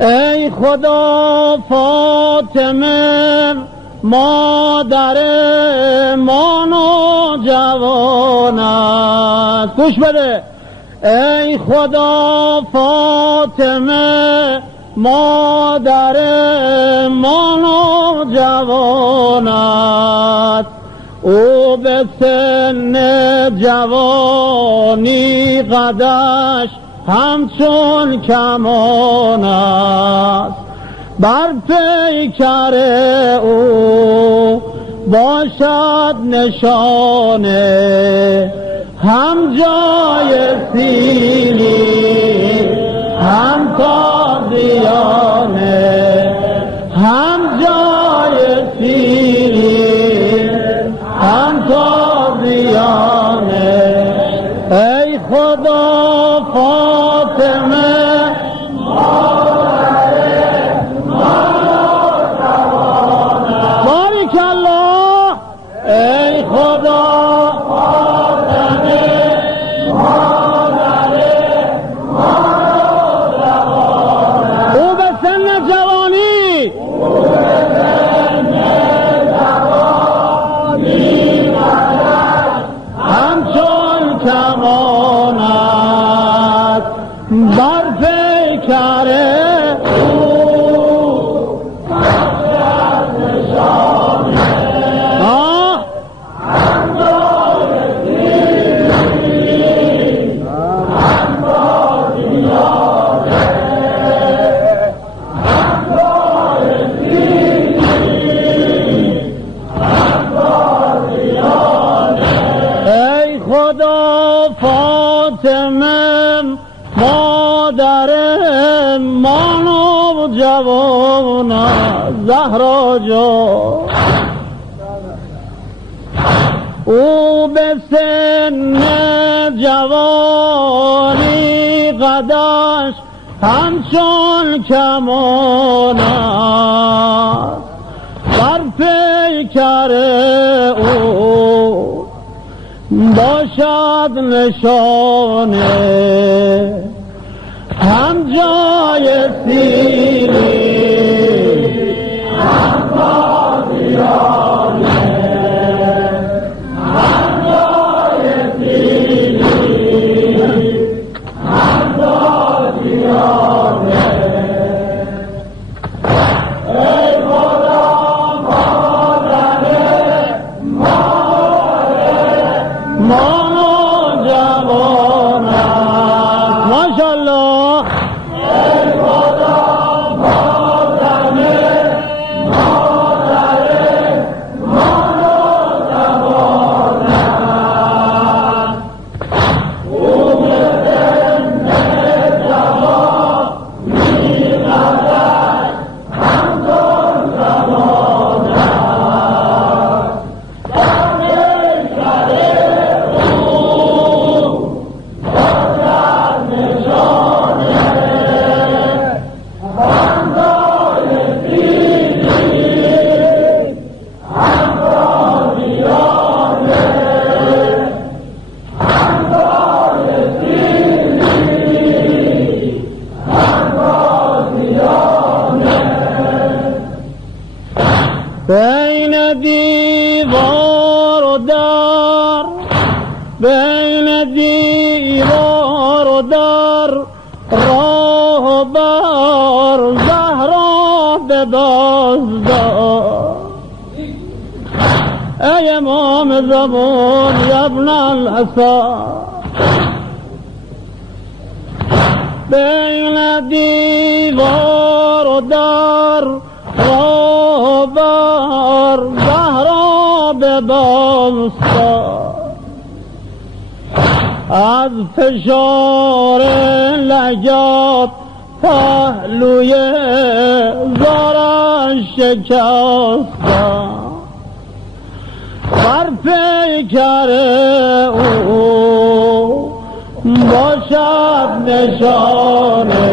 ای خدا فاطمه مادر ما نوجوان است. گوش بده. ای خدا فاطمه مادر ما نوجوان است. او به سن جوانی قدش همچون کمان است. بر پیکر او باشد نشانه هم جای سیلی هم تازیانه، هم جای سیلی هم تازیانه. ای خدا فاطمه بارک الله. ای خدا او به سن جوانی همچون کمان است. بر پیکر فاطمه مادر ما نوجوان زهرا جان، او به سن جوانی قدش همچون کمان است. بر پیکر او باشد نشانه هم جای سیلی هم تازیانه، هم جای سیلی هم تازیانه. ای خدا مادر ما نوجوان است. ماشاءالله. ای خدا فاطمه مادر ما نوجوان است. او به سن جوانی قدش همچون کمان است. در پیکر بین دیوار و در، بین دیوار و در، راه و بر زهرا ببازدار. ای امام زمان یا ابن الحسن، بین دیوار و در، راه بر زهرا ببازدار. از فشار لحجات پهلوی زارش شکستم. بر پیکر او باشد نشانه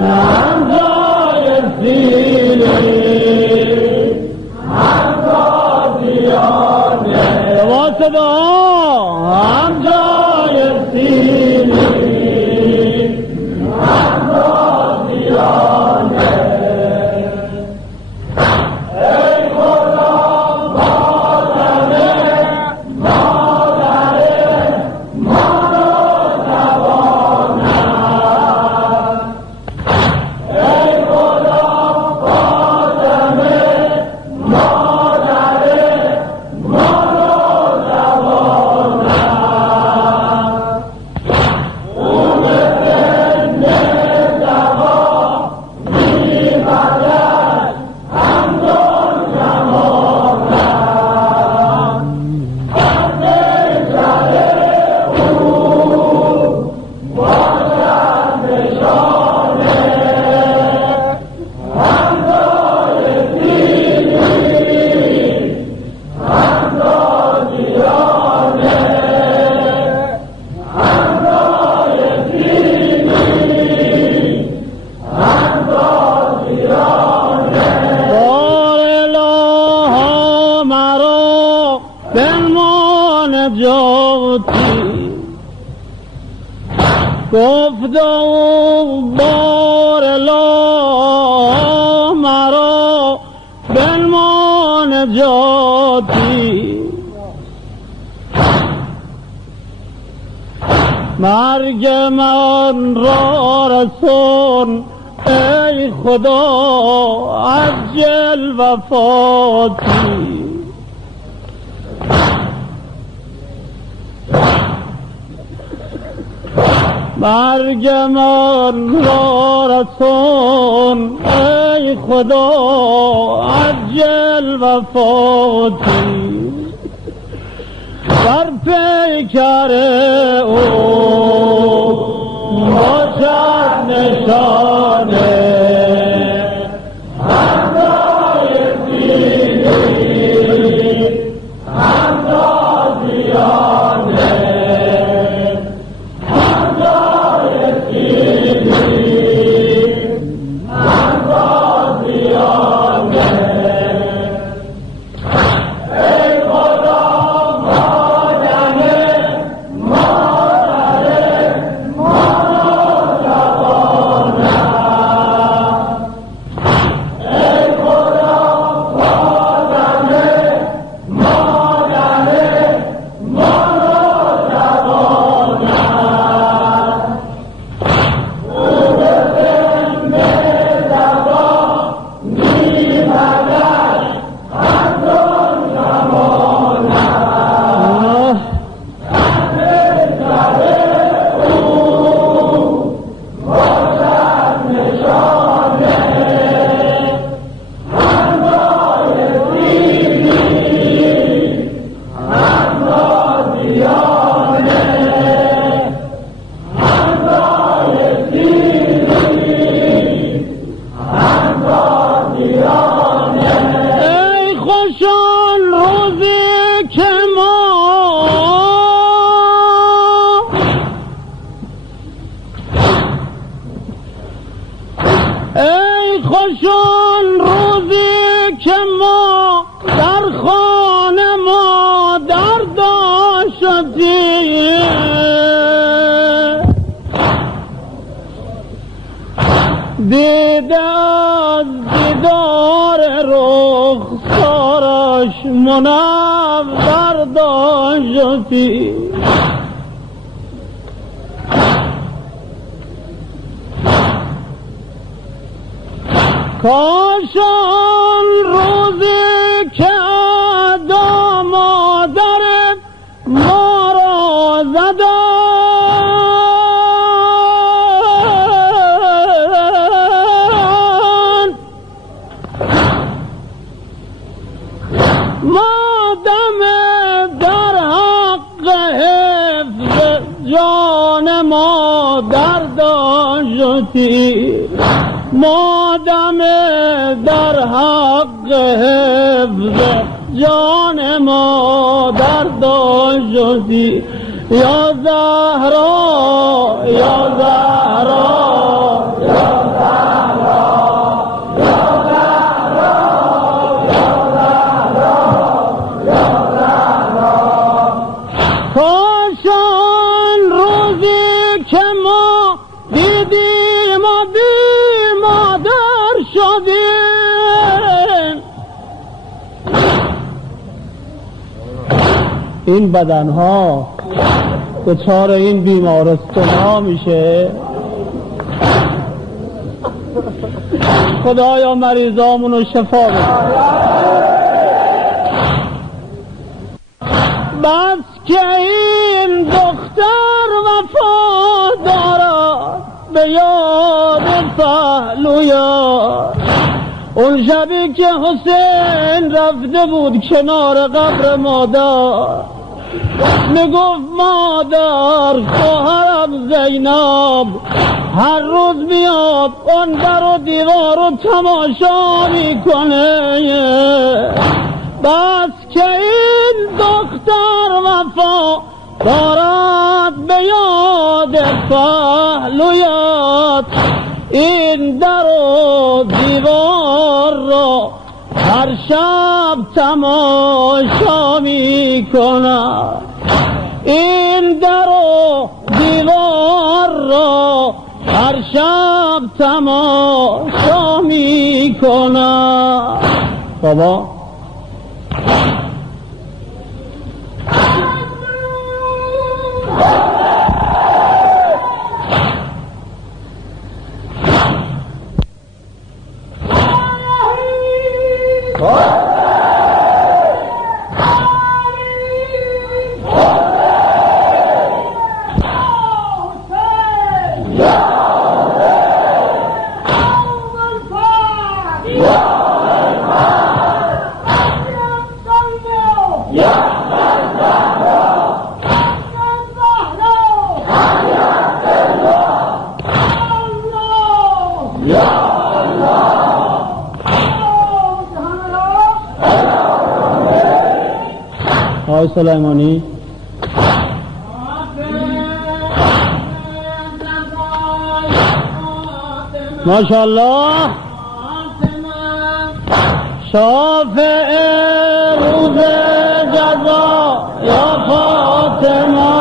هم جای سیلی هم تازیانه. واسدا هم جای سیلی هم تازیانه. گفت او بار الله مرا بنما نجاتی، مرگ من را رسون ای خدا عجل وفاتی. مرگ من را رسون ای خدا عجل وفاتی، بر پیکر او باشد نشانه همراه سیدی همرازیانه، همراه سیدی همرازیانه. ای خدا ای خوشان روزی که ما در خانه مادر داشتیم، دیده از دیدار رخسارش منور داشتیم. کاش آن روزی که ادا مادر ما را زدن، مادم در حق حفظ جان مادر داشتی، مادم در حق حفظ جان مادر داشتی. یا زهرا یا زهرا یا زهرا یا زهرا یا زهرا یا زهرا. کاش آن روزی که ما دیدیم و بی مادر شدیم، این بدنها دچار این بیمارستان ها میشه. خدایا مریضامون رو شفا بده. بس که این دختر وفا دارد به یاد پهلویا، اون شبی که حسین رفته بود کنار قبر مادر، میگفت مادر خواهرم زینب هر روز میاد اون در و دیوار رو تماشا میکنه. بس که این دختر وفا دارد به یاد پهلویت، این در و دیوار را هر شب تماشا میکند، این در و دیوار را هر شب تماشا می کنم. بابا آقای سلیمانی ماشاءالله شافع روز جزا یا فاطمه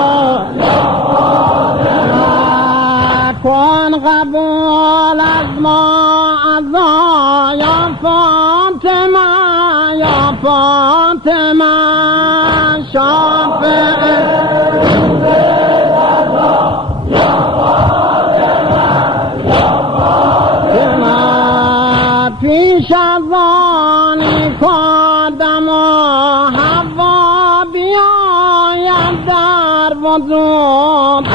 کن قبول از ما عزا یا فاطمه یا فاطمه شافع روز جزا یا فاطمه یا فاطمه پیش از آنی کادم و حوا بیاید در وجود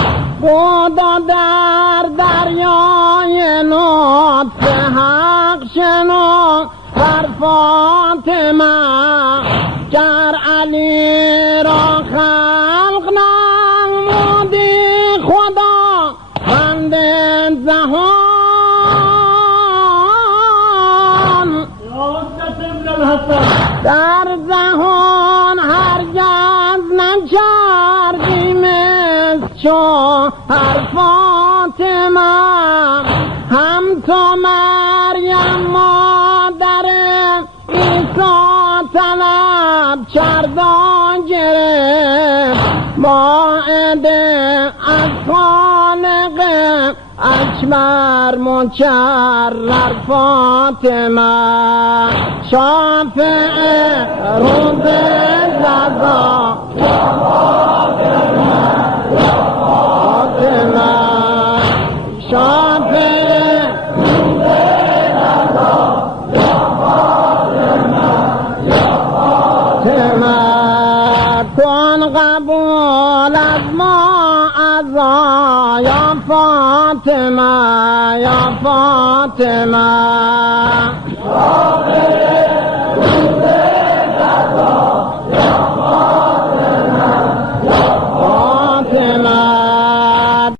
خدا در دریای لطف حق شنو بر فاطمه گر علی را خلق نمودی خدا بند جهان در جهان هرگز نکردیم چو هر فاطمه هم تو مریم مادر عیسی طلب کردا گرفت مائده از خالق اکبر مکرر فاطمه شافع روز جزا یا فاطمه یا فاطمه شافع روز جزا یا فاطمه یا فاطمه کن قبول از ما عزا یا فاطمه یا فاطمه